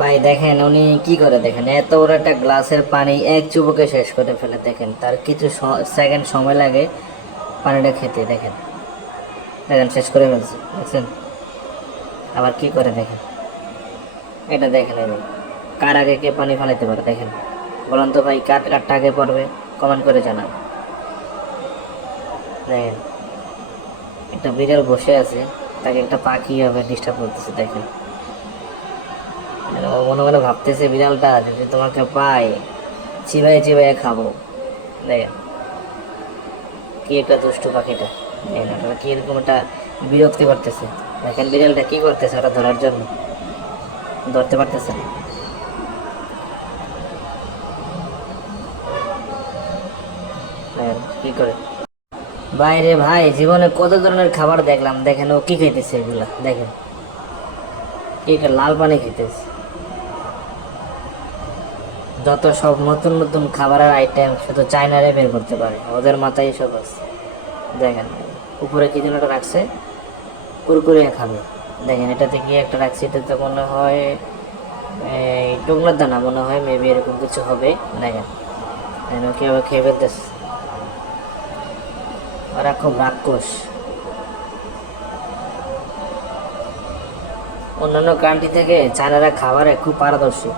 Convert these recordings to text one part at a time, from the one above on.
ভাই, দেখেন উনি কি করে দেখেন? এত বড় একটা গ্লাসের পানি এক চুবুকে শেষ করে ফেলে, দেখেন। তার কিছু সেকেন্ড সময় লাগে পানিটা খেতে, দেখেন। দেখেন, শেষ করে ফেলছে, দেখছেন? আবার কি করে দেখেন? এটা দেখেন এই কার আগে কে পানি ফেলাইতে পারে, দেখেন। বলুন তো ভাই, কার, কারটা আগে পড়বে? কমেন্ট করে জানান। দেখেন, একটা বিড়াল বসে আছে, তাকে একটা পাখি হবে ডিস্টার্ব করতেছে, দেখেন। ও মনে মনে ভাবতেছে বিড়ালটা যদি তোমাকে পাই চিবাই চিবাই খাব। কি একটা দুষ্টু পাখিটা। ওটা কি এরকম একটা বিরক্তি করতেছে? দেখেন বিড়ালটা কি করতেছে ওটা ধরার জন্য। ধরতে পারতেছে কি করে? বাইরে ভাই, জীবনে কত ধরনের খাবার দেখলাম। দেখেন ও কি খাইতেছে এগুলা। দেখেন, কি লাল পানি খাইতেছে। যত সব নতুন নতুন খাবারের আইটেম শুধু চায়নারে বের করতে পারে। ওদের মাথায় সব আছে। দেখেন, উপরে কি যেন রাখছে? কুরকুরে খাবে। দেখেন, এটাতে কি একটা রাখছে। এটাতে মনে হয় টুকনার দানা মনে হয় মেবি এরকম কিছু হবে। দেখেন দেখেন, ও কীভাবে খেয়ে ফেলতেছে। ওরা খুব রাক্ষস। অন্যান্য কান্ট্রি থেকে চায়নারা খাবারে খুব পারদর্শী।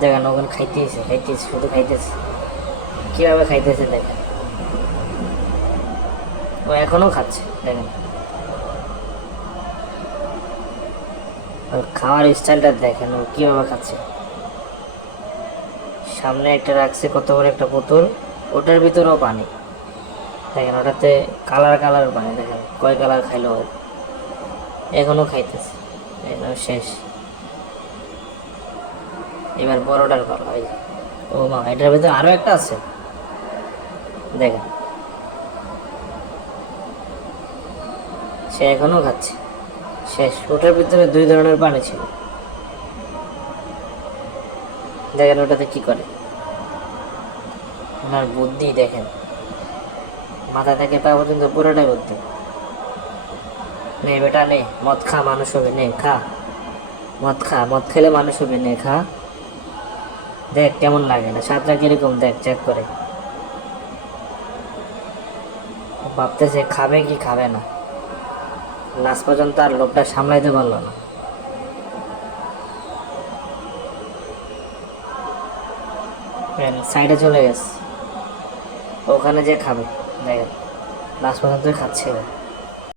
দেখেন, ওখানে খাইতেছে খাইতেছে, শুধু খাইতেছে। কীভাবে খাইতেছে দেখেন। ও এখনও খাচ্ছে, দেখেন। ওর খাওয়ার স্টাইলটা দেখেন, ও কীভাবে খাচ্ছে। সামনে একটা রাখছে, কত বড় একটা বোতল ওটার ভিতরেও পানি। দেখেন, ওটাতে কালার কালার পানি, দেখেন। কয় কালার খাইলো ও। এখনও খাইতেছে। ও শেষ। এবার বড়টার পালা এই ও মা, এটার ভিতরে আরও একটা আছে। দেখেন। সে এখনও খাচ্ছে। শেষ। ওটার ভিতরে দুই ধরনের পানি ছিল। দেখেন ওটাতে কি করে। ওনার বুদ্ধি দেখেন। মাথা থেকে পা পর্যন্ত পুরোটাই বুদ্ধি। নে বেটা, নে। মদ খা, মানুষ হবে, নে, খা। মদ খা, মদ খেলে মানুষ হবে, নে, খা। দেখ, কেমন লাগে না? স্বাদটা কীরকম? দেখ চেক করে। ভাবতেছে, খাবে কি খাবে না। লাস্ট পর্যন্ত আর লোকটা সামলাইতে পারল না। সাইডে চলে গেছে। ওখানে যে খাবে দেখেন লাস্ট পর্যন্ত খাচ্ছে।